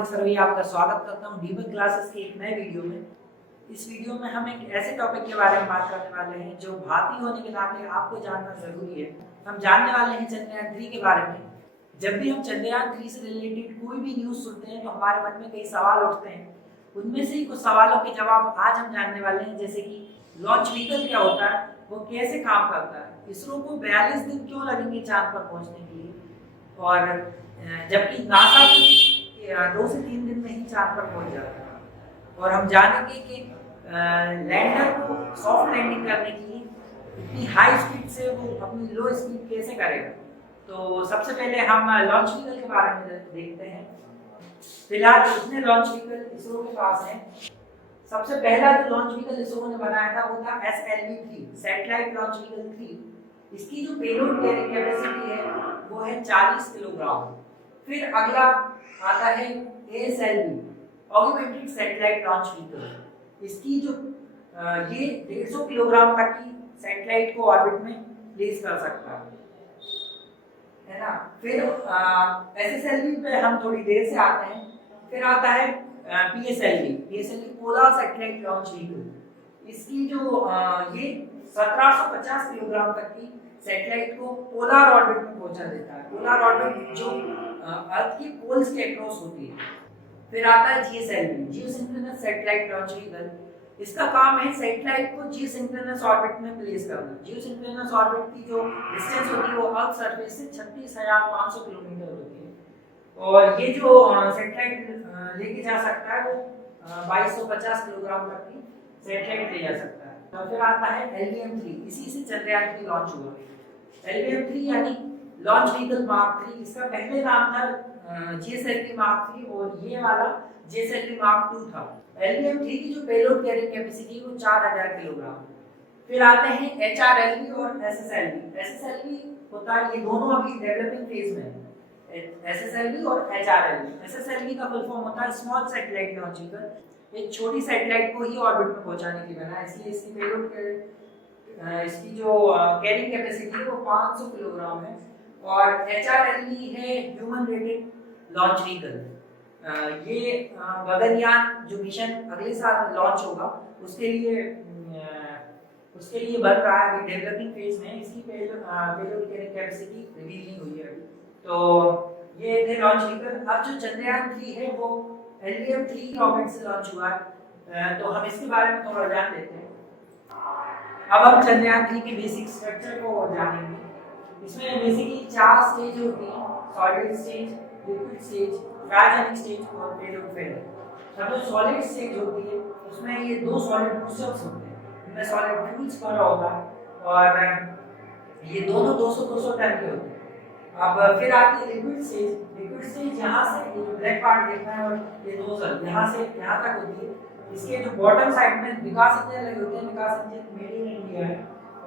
हार्दिक सरवैया आपका स्वागत करता हूं डीबग क्लासेस के एक नए वीडियो में। इस वीडियो में हम एक ऐसे टॉपिक के बारे में बात करने वाले हैं जो भारतीय होने के नाते आपको जानना जरूरी है। हम जानने वाले हैं चंद्रयान 3 के बारे में। जब भी हम चंद्रयान 3 से रिलेटेड कोई भी न्यूज़ सुनते हैं तो हमारे मन में कई सवाल उठते हैं। उनमें से ही कुछ सवालों के जवाब आज हम जानने वाले हैं, जैसे कि लॉन्च व्हीकल क्या होता है, वो कैसे काम करता है, इसरो को 42 दिन क्यों लगेंगे चांद पर पहुंचने के लिए, और जबकि नासा को 2 से 3 दिन में ही चांद पर पहुंच जाता है। और हम जानेंगे कि लैंडर को सॉफ्ट लैंडिंग करने के लिए इतनी हाई स्पीड से वो अपनी लो स्पीड कैसे करेगा। तो सबसे पहले हम लॉन्च व्हीकल के बारे में देखते हैं। फिलहाल इतने लॉन्च व्हीकल इसरो के पास हैं। सबसे पहला जो लॉन्च व्हीकल इसरो ने बनाया था वो था SLV-3, सैटेलाइट लॉन्च व्हीकल 3। इसकी जो पेलोड कैरिंग कैपेसिटी है वो है 40 किलोग्राम। फिर अगला आता है ASLV, augmented satellite launch vehicle. इसकी जो ये 150 किलोग्राम तक की सैटेलाइट को ऑर्बिट में प्लेस कर सकता है ना। फिर SSLV पे हम थोड़ी देर से आते हैं। फिर आता है PSLV, polar satellite launch vehicle. इसकी जो ये 1750 किलोग्राम तक की सैटेलाइट को पोलर ऑर्बिट में पहुंचा देता है। पोलर ऑर्बिट जो अर्थ की पोल्स के अक्रॉस होती है। फिर आता है GSLV, geosynchronous satellite launch vehicle. इसका काम है सैटेलाइट को जियोसिंक्रोनस ऑर्बिट में प्लेस करना। जियोसिंक्रोनस ऑर्बिट की जो डिस्टेंस होती है वो अर्थ सरफेस से 36,500 किलोमीटर होती है। और ये जो सैटेलाइट लेके जा सकता है वो 2250 किलोग्राम तक की सैटेलाइट ले जा सकता है। तो फिर आता है LVM-3, इसी से चंद्रयान 3 लॉन्च हुआ। LVM-3 यानी लॉन्च व्हीकल मार्क 3। इसका पहले नाम था GSLV मार्क 3 और ये वाला GSLV मार्क 2 था। LVM-3 की जो पेलोड कैरिंग कैपेसिटी है वो 4000 किलोग्राम। फिर आते हैं HRLV और SSLV। SSLV होता है, ये दोनों अभी डेवलपिंग फेज में है, SSLV और HRLV। SSLV का फुल फॉर्म होता है स्मॉल सैटेलाइट लॉन्च व्हीकल। एक छोटी सैटेलाइट को ही ऑर्बिट में पहुंचाने के लिए बना है, इसलिए इसकी पेलोड इसकी जो कैरिंग कैपेसिटी है वो 500 किलोग्राम है। और HRLV है ह्यूमन रेटेड लॉन्च व्हीकल। ये गगनयान जो मिशन अगले साल लॉन्च होगा उसके लिए बन रहा है, अभी डेवलपिंग फेज में। इसकी पेलोड कैरिंग कैपेसिटी रिवील नहीं हुई है अभी। तो ये थे लॉन्च व्हीकल। अब जो चंद्रयान 3 है वो LVM-3 रॉकेट से लॉन्च हुआ है, तो हम इसके बारे में थोड़ा जान लेते हैं। अब हम चंद्रयान 3 के बेसिक स्ट्रक्चर को जानेंगे। इसमें बेसिकली 4 स्टेज होती हैं, solid stage, liquid stage, cryogenic stage और पेलोड फेज। अब जो सॉलिड स्टेज होती है उसमें ये 2 सॉलिड बूस्टर्स होते हैं, इनमें सॉलिड फ्यूल्स भरा होता है और ये दोनों 200-200 टन के होते हैं। अब फिर आती है लिक्विड स्टेज। लिक्विड स्टेज यहाँ से ये जो ब्लैक पार्ट देख रहे हैं और ये नोजल यहाँ से यहाँ तक होती है। इसके जो बॉटम साइड में विकास इंजन लगे होते हैं, विकास इंजन मेड इन इंडिया है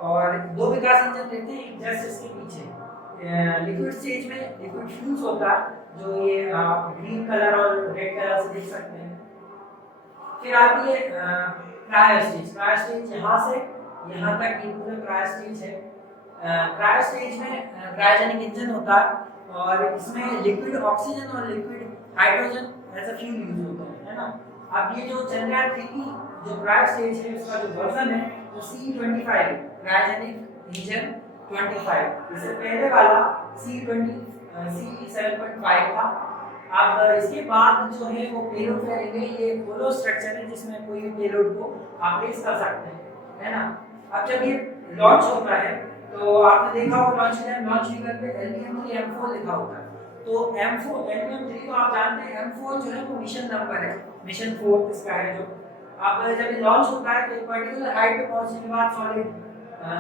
और 2 विकास इंजन रहते हैं जस्ट इसके पीछे। लिक्विड स्टेज में लिक्विड फ्यूल्स होता है जो ये आप ग्रीन कलर और रेड कलर से देख सकते हैं। फिर आती है क्रायो स्टेज। क्रायो स्टेज यहाँ से यहाँ तक ये पूरा क्रायो स्टेज है। क्रायो स्टेज में क्रायोजेनिक इंजन होता है और इसमें लिक्विड ऑक्सीजन और liquid hydrogen as a fuel use होता है ना। अब ये जो चंद्रयान 3 की जो क्रायो स्टेज है उसका जो वर्जन है वो C25 है, क्रायोजेनिक इंजन 25। इससे पहले वाला C7.5 था। अब इसके बाद जो है वो पेलोड करेंगे। ये होलो स्ट्रक्चर है जिसमें कोई भी पेलोड को आप प्लेस कर सकते हैं, है ना। अब जब ये लॉन्च होता है तो आपने देखा होगा लॉन्च व्हीकल पे LVM-3 M4 लिखा होता है। तो M4 LVM-3 को आप जानते हैं, M4 जो है वो मिशन नंबर है, मिशन 4 इसका है। जो अब जब ये लॉन्च होता है तो एक पर्टिकुलर हाइट पे पहुंचने के बाद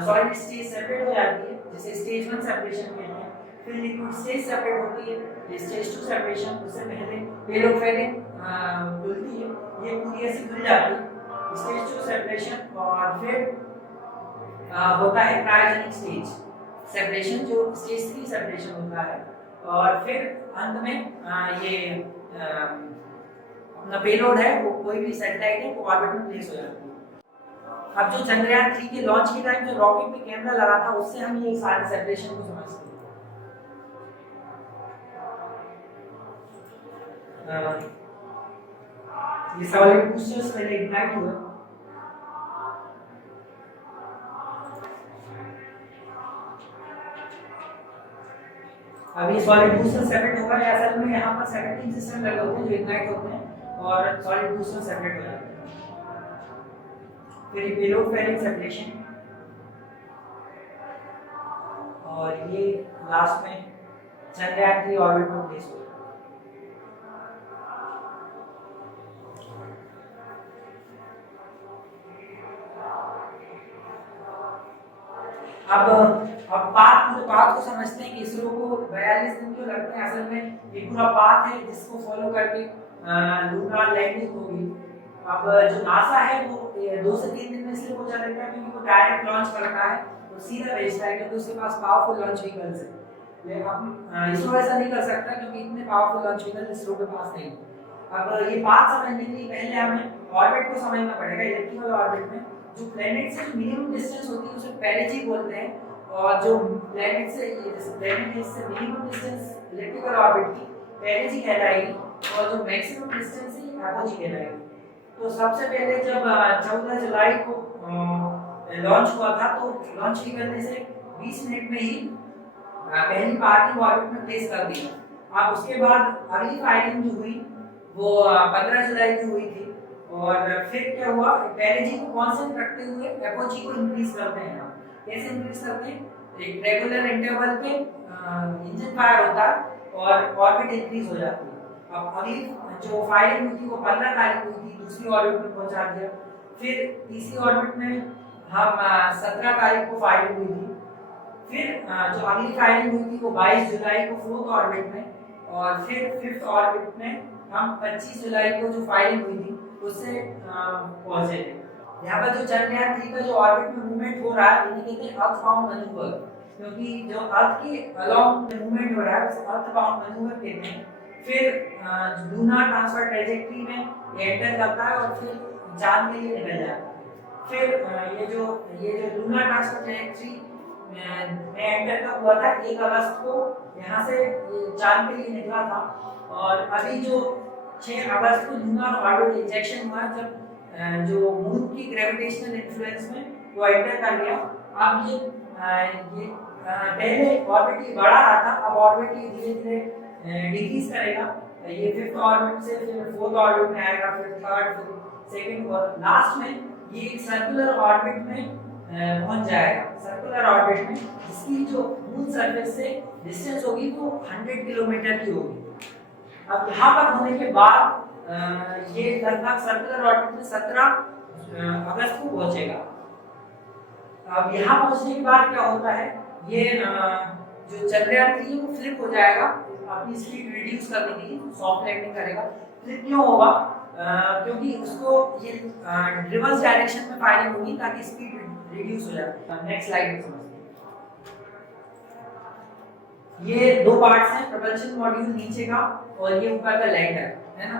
सॉलिड स्टेज सेपरेट हो जाती है, जिसे स्टेज 1 सेपरेशन कहते हैं। फिर लिक्विड स्टेज सेपरेट होती है, ये स्टेज 2 सेपरेशन। उससे पहले पेलोड फेडिंग खुलती है, ये पूरी ऐसी खुल जाती है स्टेज 2 सेपरेशन। और फिर होता है क्रायोजेनिक स्टेज सेपरेशन, जो स्टेज 3 सेपरेशन होता है। और फिर अंत में ये अपना पेलोड है वो कोई भी सैटेलाइट है वो ऑर्बिट में प्लेस हो जाती है। अब जो चंद्रयान 3 के लॉन्च के टाइम जो रॉकेट पे कैमरा लगा था उससे हम ये सारे सेपरेशन को समझते हैं। ये सॉलिड बूस्टर्स पहले इग्नाइट हुए। अब ये सॉलिड बूस्टर सेपरेट होगा, असल में यहाँ पर 17 सिस्टम लगे होते हैं जो इग्नाइट होते हैं और सॉलिड बूस्टर सेपरेट हो जाते हैं। फिर ये पेलोड फेयरिंग सेपरेशन, और ये लास्ट में चंद्रयान 3 ऑर्बिट में प्लेस हो। अब पाथ को समझते हैं कि इसरो को 42 दिन क्यों लगते हैं। असल में एक पूरा पाथ है जिसको फॉलो करके लूनार लैंडिंग होगी। अब जो नासा है वो 2 से 3 दिन में इसलिए पहुंचा देता है क्योंकि वो डायरेक्ट लॉन्च करता है, तो सीधा भेजता है क्योंकि उसके पास पावरफुल लॉन्च व्हीकल्स है। लेकिन अब इसरो ऐसा नहीं कर सकता क्योंकि इतने पावरफुल लॉन्च व्हीकल इसरो के पास नहीं। अब ये पाथ समझने के लिए पहले हमें ऑर्बिट को समझना पड़ेगा। इलेक्ट्रिकल ऑर्बिट में जो प्लैनेट से मिनिमम डिस्टेंस होती है उसे पेरिजी बोलते हैं, और जो प्लैनेट से मिनिमम डिस्टेंस इलेक्ट्रिकल ऑर्बिट की पेरिजी कहलाएगी, और जो मैक्सिमम डिस्टेंस है एपोजी कहलाएगी। तो सबसे पहले जब 14 जुलाई को लॉन्च हुआ था तो लॉन्च करने से 20 मिनट में ही पहली पार्टी ऑर्बिट में प्लेस कर दी। अब उसके बाद अगली फायरिंग जो हुई वो 15 जुलाई को हुई थी, और फिर क्या हुआ, पेरिजी को कांस्टेंट रखते हुए एपोजी को इंक्रीज करते हैं। हम कैसे इंक्रीज करते हैं, एक रेगुलर इंटरवल पे इंजन फायर होता है और ऑर्बिट इंक्रीज हो जाती है। अब अगली जो फायरिंग हुई थी वो 15 तारीख को हुई थी, दूसरी ऑर्बिट में पहुंचा दिया। फिर तीसरी ऑर्बिट में हम 17 तारीख को फायरिंग हुई थी। फिर जो अगली फायरिंग हुई थी वो 22 जुलाई को फोर्थ ऑर्बिट में, और फिर फिफ्थ ऑर्बिट में हम 25 जुलाई को जो फायरिंग हुई थी उससे पहुंचे थे। यहाँ पर जो चंद्रयान 3 का जो ऑर्बिट में मूवमेंट हो रहा है इन्हें कहते हैं अर्थ बाउंड मैन्यूवर, क्योंकि जो अर्थ के अलोंग मूवमेंट हो रहा है उसे अर्थ बाउंड मैन्यूवर कहते हैं। फिर लूनार ट्रांसफर ट्रैजेक्टरी में ये एंटर करता है और फिर चांद के लिए निकल जाता है। फिर ये जो लूनार ट्रांसफर ट्रैजेक्टरी में एंटर कब हुआ था, 1 अगस्त को यहाँ से ये चांद के लिए निकला था, और अभी जो 6 अगस्त को लूनार ऑर्बिट इंजेक्शन हुआ जब जो मून की ग्रेविटेशनल इन्फ्लुएंस में वो एंटर कर गया। अब ये पहले ऑर्बिट बढ़ा रहा था, अब ऑर्बिट धीरे धीरे डिक्रीज करेगा। ये फिफ्थ ऑर्बिट से फिर फोर्थ ऑर्बिट में आएगा, फिर थर्ड, फिर सेकंड, और लास्ट में ये एक सर्कुलर ऑर्बिट में पहुंच जाएगा। सर्कुलर ऑर्बिट में जिसकी जो मून सरफेस से डिस्टेंस होगी वो 100 किलोमीटर की होगी। अब यहाँ पर होने के बाद ये लगभग सर्कुलर ऑर्बिट में 17 अगस्त को पहुंचेगा। अब यहाँ पहुंचने के बाद क्या होता है, ये जो चंद्रयान 3 वो फ्लिप हो जाएगा अपनी स्पीड रिड्यूस करने के लिए, सॉफ्ट लैंडिंग करेगा। फ्लिप क्यों होगा, क्योंकि उसको ये रिवर्स डायरेक्शन में फायरिंग होगी ताकि स्पीड रिड्यूस हो जाए। नेक्स्ट स्लाइड में समझते हैं। ये 2 पार्ट्स हैं, प्रोपल्शन मॉड्यूल नीचे का और ये ऊपर का लैंडर है ना।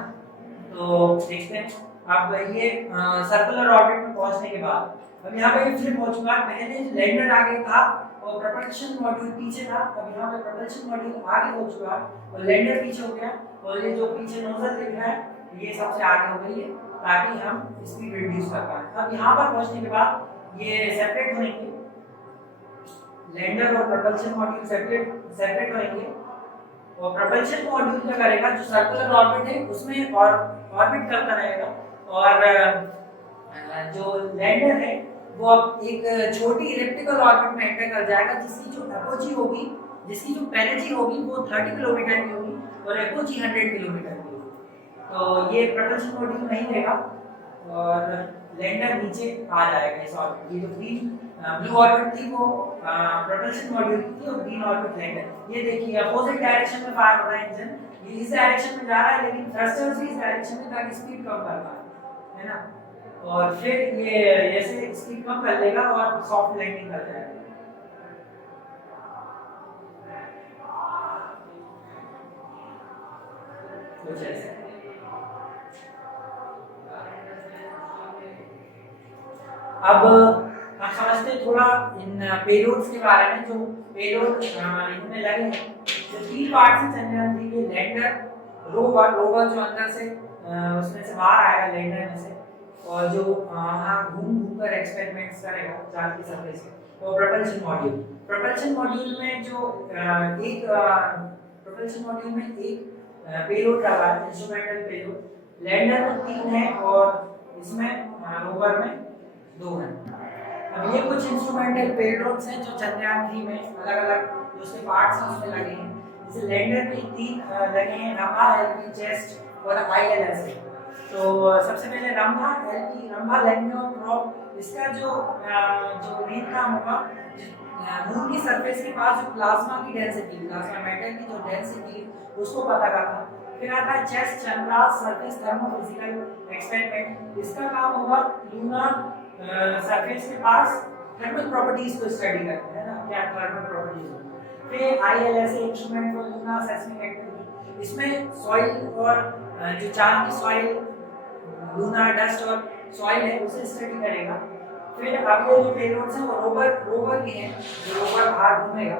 तो देखते हैं अब ये सर्कुलर ऑर्बिट में पहुंचने के बाद अब यहाँ पे फ्लिप हो चुका है। पहले लैंडर आगे था और प्रोपल्शन मॉड्यूल पीछे था, अब यहाँ पे प्रोपल्शन मॉड्यूल आगे हो चुका है और लैंडर पीछे हो गया, और ये जो पीछे नोजल दिख रहा है ये सबसे आगे हो गई है ताकि हम स्पीड रिड्यूस कर पाए। अब यहाँ पर पहुंचने के बाद ये सेपरेट होंगे, लैंडर और प्रोपल्शन मॉड्यूल सेपरेट होंगे, और प्रोपल्शन मॉड्यूल क्या करेगा, जो सर्कुलर ऑर्बिट है उसमें ऑर्बिट करता रहेगा, और जो लैंडर है वो अब एक छोटी इलिप्टिकल ऑर्बिट में एंटर कर जाएगा जिसकी जो एपोजी होगी, जिसकी जो पेरिजी होगी वो 30 किलोमीटर की होगी और एपोजी 100 किलोमीटर की होगी। तो ये प्रोपल्शन मॉड्यूल नहीं रहेगा और लैंडर नीचे आ जाएगा इस ऑर्बिट। ये जो ग्रीन ब्लू ऑर्बिट थी वो प्रोपल्शन मॉड्यूल की थी और ग्रीन ऑर्बिट लैंडर। ये देखिए अपोजिट डायरेक्शन में फायर हो रहा है इंजन, ये इस डायरेक्शन में जा रहा है लेकिन थ्रस्टर्स भी इस डायरेक्शन में ताकि स्पीड कम कर पाए, है ना। और फिर ये ऐसे स्पीड कम कर लेगा और सॉफ्ट लैंडिंग कर जाएगा। कुछ ऐसे अब हम समझते हैं थोड़ा इन पेलोड्स के बारे में। जो पेलोड इनमें लगे हैं, जो 3 पार्ट्स हैं चंद्रयान 3 के, लैंडर, रोवर जो अंदर से उसमें से बाहर आएगा लैंडर में से, और जो वहाँ घूम घूम कर एक्सपेरिमेंट्स करेगा चांद की सरफेस पे, वो प्रोपल्शन मॉड्यूल में जो प्रोपल्शन मॉड्यूल में एक पेलोड लगा है, इंस्ट्रूमेंटल पेलोड। लैंडर में 3 है और इसमें रोवर में 2 है। अब ये कुछ इंस्ट्रूमेंटल पेलोड्स हैं जो चंद्रयान 3 में अलग अलग उसके पार्ट्स हैं उसमें लगे हैं। जैसे लैंडर में 3 लगे हैं, रंभा, एलवी, जेस्ट और ILS है। तो सबसे पहले रंभा लैंडर और प्रोब, इसका जो मेन काम होगा मून की सरफेस के पास जो प्लाज्मा मैटर की जो डेंसिटी है उसको पता करना। फिर आता है चेस्ट, चंद्राल सरफेस थर्मोफिजिकल एक्सपेरिमेंट, इसका काम होगा लूनर सरफेस के पास थर्मल प्रॉपर्टीज को स्टडी करना है ना, क्या थर्मल प्रॉपर्टीज होती है। फिर ILS instrument for lunar seismic activity, इसमें सॉइल और जो चांद की सॉइल, लूनर डस्ट और सॉइल है उसे स्टडी करेगा। फिर अगले जो पेलोड्स हैं वो रोवर के हैं, जो रोवर बाहर घूमेगा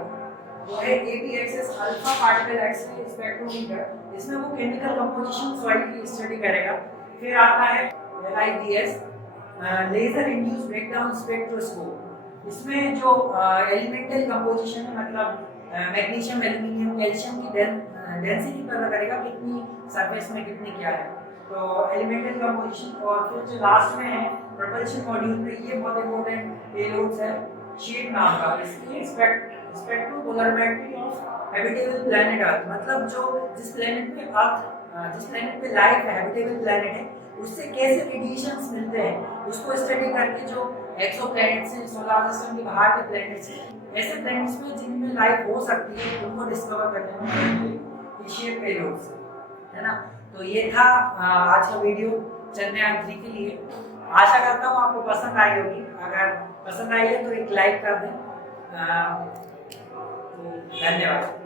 वो है APXS alpha particle x-ray spectrometer, इसमें वो केमिकल कंपोजिशन सॉइल की स्टडी करेगा। फिर आता है LIBS laser induced breakdown spectroscope, इसमें जो एलिमेंटल कंपोजिशन है मतलब मैग्नीशियम, एल्यूमिनियम, कैल्शियम की डेंसिटी पता करेगा कितनी सरफेस में कितनी क्या है, तो एलिमेंटल कंपोजिशन। और फिर जो लास्ट में है प्रोपल्शन मॉड्यूल में, ये बहुत इंपॉर्टेंट पेलोड्स है शीट नाम का, इसकी स्पेक्ट्रोपोलरिमेट्री ऑफ हैबिटेबल प्लैनेट अर्थ, मतलब जिस प्लैनेट पे लाइफ है, हैबिटेबल प्लैनेट है, उससे कैसे रेडिएशंस मिलते हैं उसको स्टडी करके जो एक्सोप्लैनेट्स हैं, सोलर सिस्टम के बाहर के प्लैनेट्स हैं, ऐसे प्लैनेट्स में जिनमें लाइफ हो सकती है उनको डिस्कवर करने में मदद मिलेगी शेप पेलोड्स, है ना। तो ये था आज का वीडियो चंद्रयान 3 के लिए। आशा करता हूँ आपको पसंद आई होगी, अगर पसंद आई है तो एक लाइक कर दें। तो धन्यवाद।